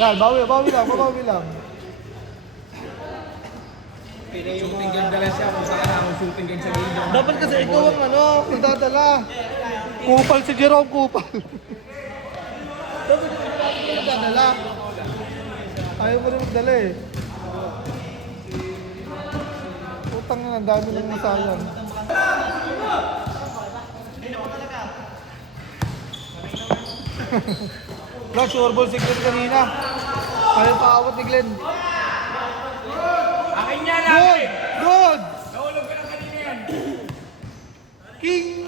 Yan, bawi lang, bawi lang. Shooting guard dala siya kung saan ako shooting guard sa gilid. Dapat kasi ikaw ang nagdadala. Kupal si Jerome, kupal. Dapat ikaw ang nagdadala. Ayaw mo rin magdala eh. Utang na, ang dami ng masayang. Wala, sure ball si Glenn kanina. Ayaw pa awat ni Glenn. Akin niya lang! Good! Good! Nahulog ka na kanina yan! King!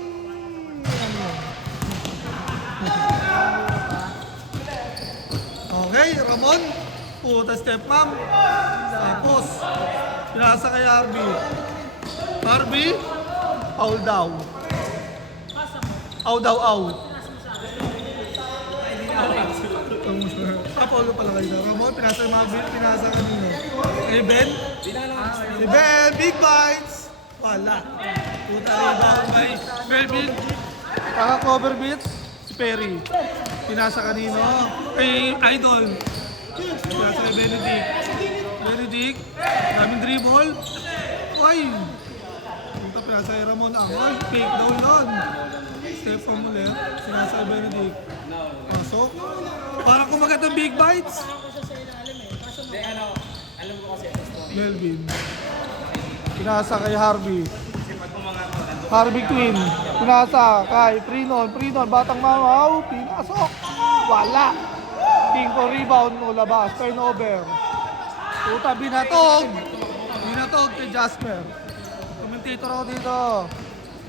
Okay, Ramon. Puta step ma'am. Tapos, pinasa kay Harvey. Harvey, foul daw. Aw daw, aw. Paulo pala kayo. Ramon, pinasa yung mga pinasa kanino. Kay Ben. Si Ben, big bites. Wala. Puta rebound by Melvin. Cover beats, si Perry. Pinasa kanino. Kay Idol. Pinasa kay Benedict. Benedict. Maraming dribble. Uy! Punta pinasa kay Ramon. Ay, fake daw yun. Step from muli. Pinasa kay Benedict. Pasok. Parang kumagat ng big bites. Hindi, alam ko kasi Melvin. Pinasa kay Harvey. Harvey Queen. Pinasa kay Prinon. Prinon, batang mamaw. Pinasok. Wala. King for rebound o labas. Turnover. Puta, binatog. Binatog kay Jasper. Commentator ako dito.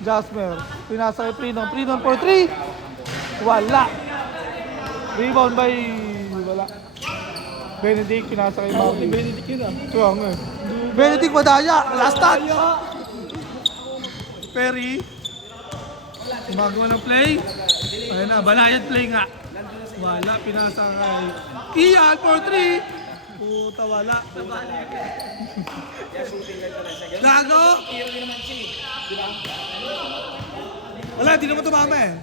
Jasper. Pinasa kay Prinon. Prinon for 3. Wala. Rebound by... Wala. Benedict, pinasa kay Bobby. Benedict yun ah. Kaya nga eh. Benedict madaya. Last touch. Perry. Gumagawa ng play. Ayan na, balayad play nga. Wala, pinasa kay Ian for 3. Puta, wala. Lago. Wala, di naman tumama eh.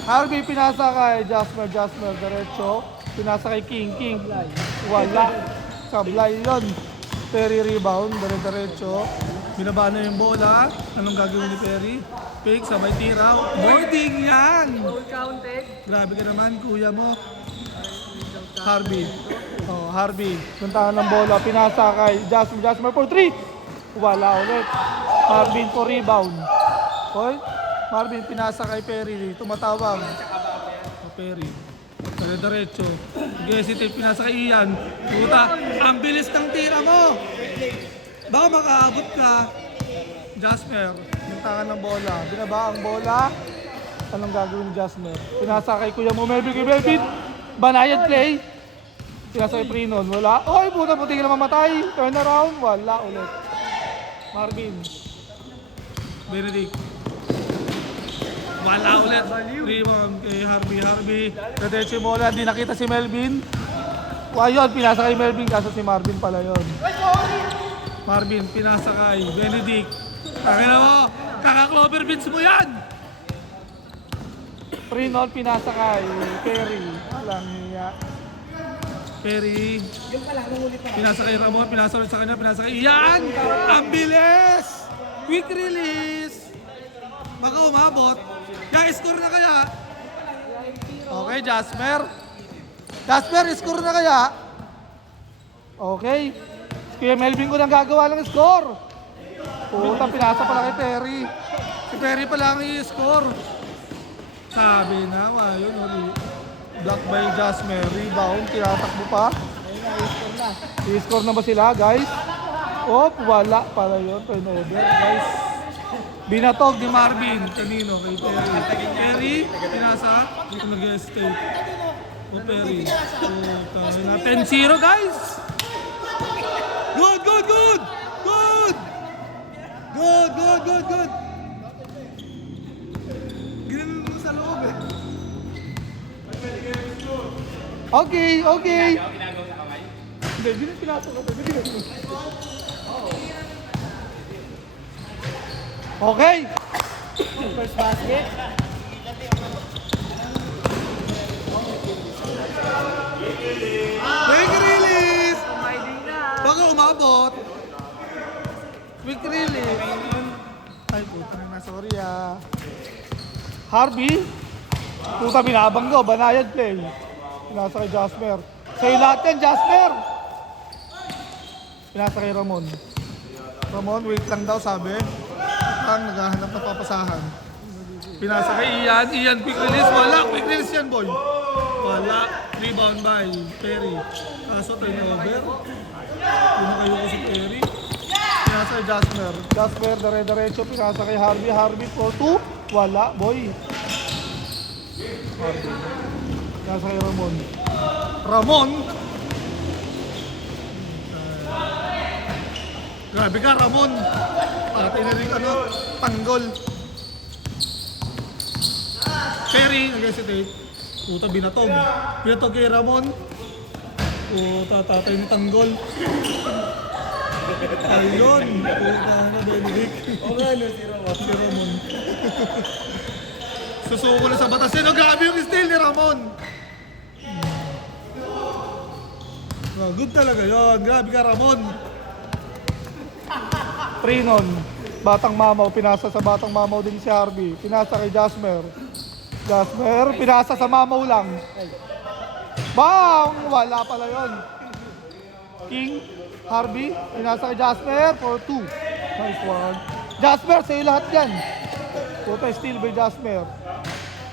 Harvey pinasa kay Jasper, diretso. Pinasa kay King. Wala. Sablay yun. Perry rebound, diretso. Binaba na yung bola. Anong gagawin ni Perry? Fake, sabay tira. Boarding yan! Grabe ka naman, kuya mo. Harvey. Oh, Harvey. Puntahan ng bola. Pinasa kay Jasper for 3. Wala ulit. Marvin for rebound. Hoy. Marvin, pinasa kay Perry. Tumatawag. Perry. Diretso. Gesite, pinasa kay Ian. Puta, ang bilis ng tira mo. Baka makaabot ka. Jasper, mintakan ng bola. Binaba ang bola. Anong gagawin ni Jasper? Pinasa kay kuya mo, Melvin. Kay Melvin. Banayad play. Pinasa kay Prinon. Wala. Oy, puta, puti ka na mamatay. Turn around. Wala ulit. Marvin. Benedict. Wala ulit. Rebound kay Harvey. Diretso yung bola. Hindi nakita si Melvin. Ayun, pinasa kay Melvin. Kaso si Marvin pala yun. Marvin, pinasa kay Benedict. Kaya mo, kaka-clover beats mo yan! Prinon, pinasa kay Perry. Walang hiya. Perry. Pinasa kay Ramon, pinasa ulit sa kanya, pinasa kay Ian! Ang bilis! Quick release! Baka umabot. Kaya score na kaya. Okay, Jasper. Jasper, score na kaya. Okay. Kaya Melvin ko nang gagawa ng score. Puta, pinasa pala kay Perry. Si Perry pala ang i-score. Sabi na, ayun, block by Jasper. Rebound, tinatakbo pa. I-score na ba sila, guys? Oh, wala pala yun. Turnover, guys. Binatog ni Marvin. Kanino? Kay Perry. Perry, pinasa. Nag-escape. O Perry. Puta, 10-0, guys. Good! Ginanon mo sa loob eh. Okay. Hindi, pinasok ko. Okay. First basket. quick release. Ay, puta na, sorry ah. Harvey. Puta, binabanggo. Banayad play. Pinasa kay Jasper. Sa'yo lahat yan, Jasper! Pinasa kay Ramon. Ramon, wait lang daw, sabi. Ang naghahanap na papasahan. Pinasa kay Ian. Ian, quick release. Wala. Quick release yan, boy. Wala. Rebound by Perry. Kaso, turnover. Pinakayo ko si Perry. Pinasa kay Jasper. Jasper, dare-diretso. Pinasa kay Harvey. Harvey for 2. Wala, boy. Harvey. Pinasa kay Ramon. Ramon? Grabe ka, Ramon. Patay na rin tanggol. Perry, nag-hesitate. Puta, binatog. Binatog kay Ramon. Puta, tatay ni tanggol. Ayun. Puta na, Benedict. O nga, no, si Ramon. Si Ramon. Susuko na sa batas yun. Grabe yung steal ni Ramon. Good talaga yun. Grabe ka, Ramon. Trinon. Batang Mamaw. Pinasa sa Batang Mamaw din si Harvey. Pinasa kay Jasmer. Jasmer. Pinasa sa Mamaw lang. Bang! Wala pala yun. King. Harvey. Pinasa kay Jasmer for 2. Nice one. Jasper, sa'yo lahat yan. Puta, steal by Jasmer.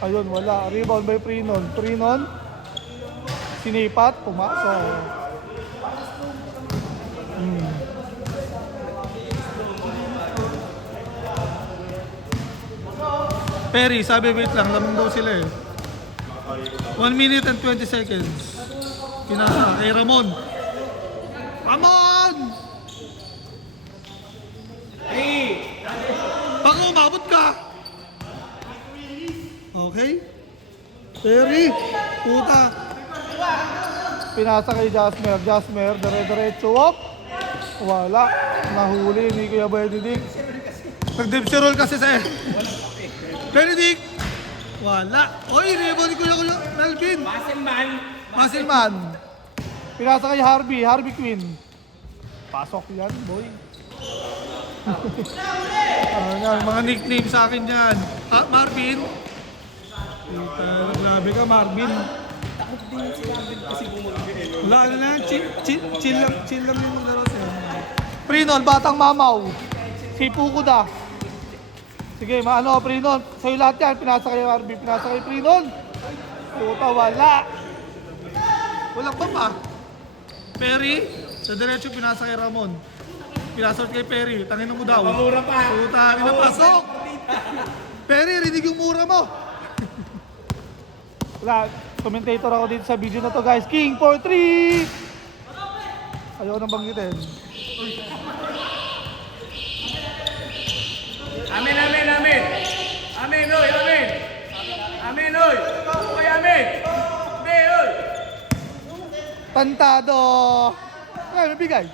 Ayun, wala. Rebound by Trinon. Trinon. Sinipat. Pumasok. Perry, sabi wait lang, lamang daw sila eh. 1 minute and 20 seconds. Pinasa kay Ramon. Ramon! Baka umabot ka. Okay. Perry, puta. Pinasa kay Jasmer. Jasmer, dire-diretso. Wop. Wala. Nahuli ni Kuya Benedict. Nag-dip si roll kasi sa Benedict. Wala. Oy, rebound ni Kuya Melvin. Muscleman. Pinasa kay Harvey. Harvey Quinn. Pasok yan, boy. Yan, mga nickname sa akin yan. Marvin. Grabe ka, Marvin. Takot din si Marvin kasi bumulong. Wala na lang, chill lang yung maglaro siya. Prinon, Batang Mamaw. Si Pukuda. Sige, Prinon. Sa'yo lahat yan, pinasa kay Harvey, pinasa kay Prinon. Puta, wala. Walang pa pa. Perry, sa diretso pinasa kay Ramon. Pinasa kay Perry, tangin mo daw. Pamura pa. Puta, pinapasok. Perry, rinig yung mura mo. Wala, commentator ako dito sa video na to, guys. King for 3. Ayaw nang banggitin. Amen, amen, amen. Amen, oy, amen. Amen, oy. Oy, amen. Amen, oy. Tantado. Ay, mabigay.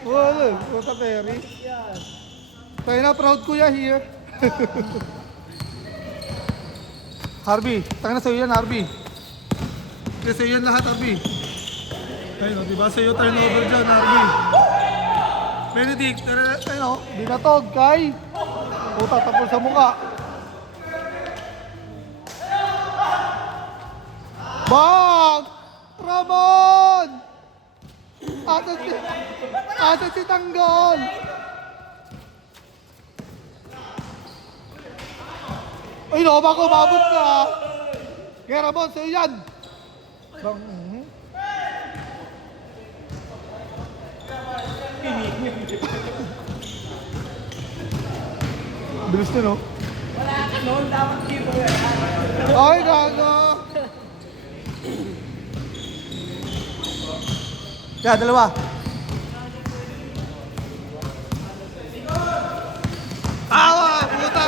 Wala, puta Perry. Tayo na, proud kuya here. Harvey, tanga na sa'yo yan, Harvey. Kasi sa'yo yan lahat, Harvey. Ayun, diba sa'yo turnover dyan, Harvey. Benedict, ayun, binatog, kay. Puta, tapos sa mukha. Bang! Ramon! Asa si Tanggol! Ay, no, baka umabot ka. Kaya Ramon, sa'yo yan. Bang, bilis din, no? Wala ka noon, dapat dito yan. Ay, gago. Kaya, dalawa. Awa, puta.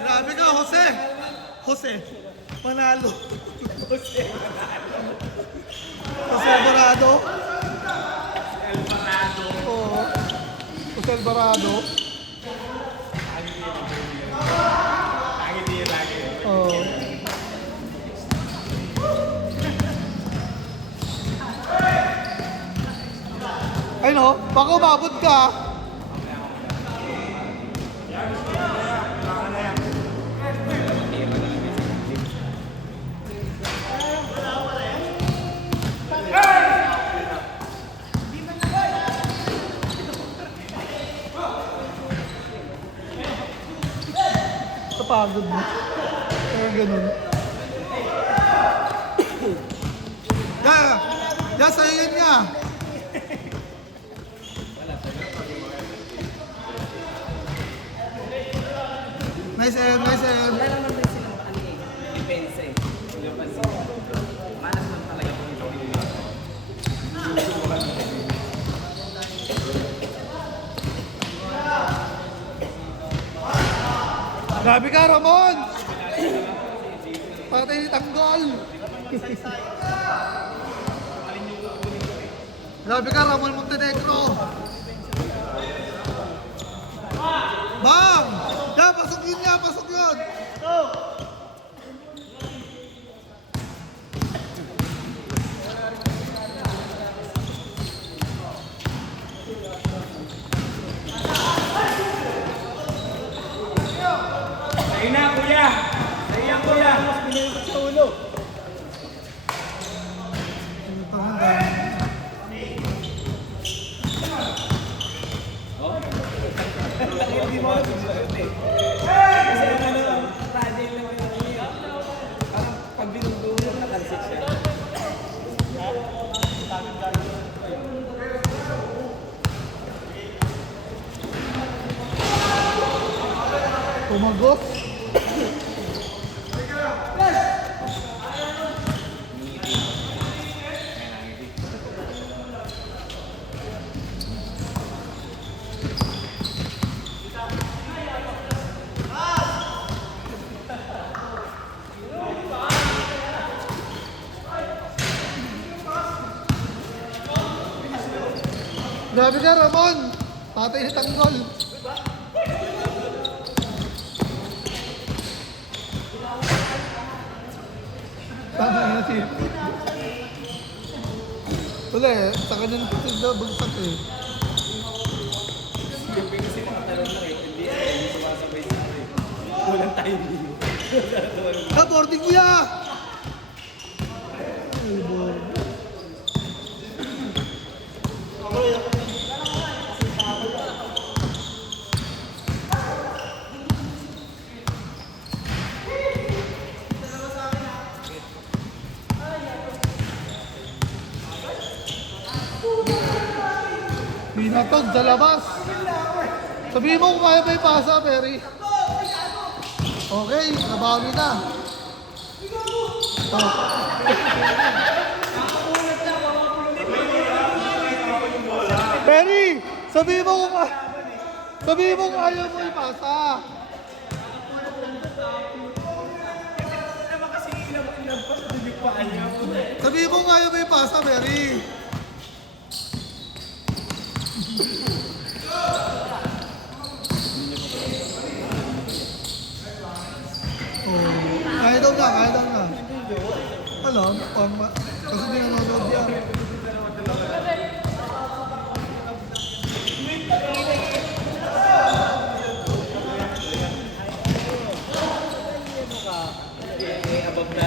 Grabe ka, Jose. Jose, panalo. Jose Alvarado. Oo. Jose Alvarado. Oo. oh. Baka umabot ka. Kapagod mo. Kaya ganun. Ya, sa'yo yan niya. Nice air, nice air. Wala naman din silang depensa eh. Malas lang talaga po ito. Grabe ka, Ramon! Patay ni Tanggol! Grabe ka, Ramon Montenegro! Bang! Ya, pasok yun niya, pasok yun! Ayun na, kuya. Ayun, kuya. Sa ulo. Hindi mo alam kung saan eh. Kasi fragile naman yun. Parang pag binugdulo, nakalsik siya. Tumagos! Grabe ka, Ramon! Patay ni Tanggol! Tama na siya. Wala eh, sa kanyang tignan bagsak eh. Siyempre kasi nakatalon lang eh. Hindi sumasabay sa akin. Walang timing. Ah, boarding mo ya! Pinatog sa labas. Sabihin mo kung kaya ba ipasa, Perry. Okay, nabawi na. Oh. Perry, sabihin mo kung ayaw mo ipasa. Sabihin mo kung ayaw mo ipasa, Perry. Kaya daw na. Alam, kasi di nanonood yan. Above na.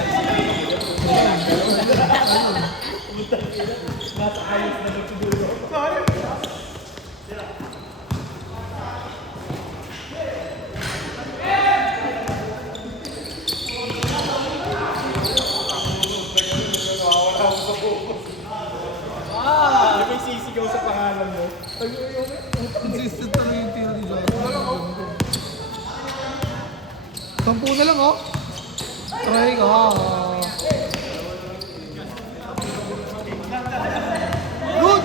Nasa ayos na nagsiguro. May sisigaw sa pangalan mo. Consistent talaga yung tiro ni John. 10 na lang, oh. Try ka. Good.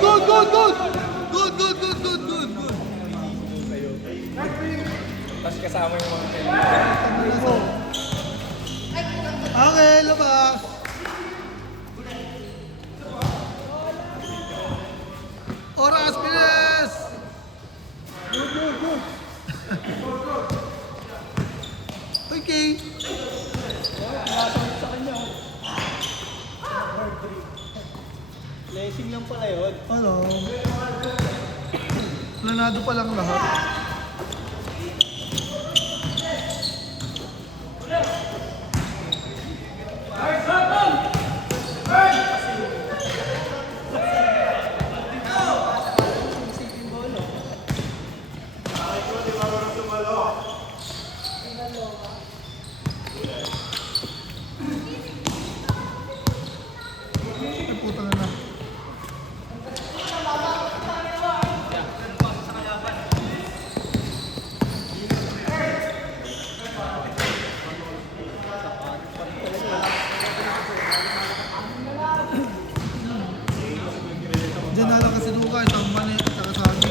Tapos kasama yung mga kailangan. Okay, labas. Oras, bilis! Good. Okay. Sa kanya. Blessing lang pala yun. Ano? Planado pa lang lahat. Ay, puta na na. Diyan na lang kasi Luka, itang mani, takasagi.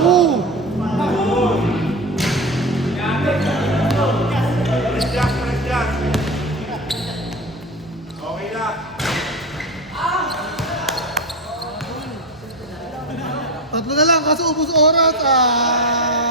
Oo! Okay na. Tatlo na lang kasi ubos oras. Ah!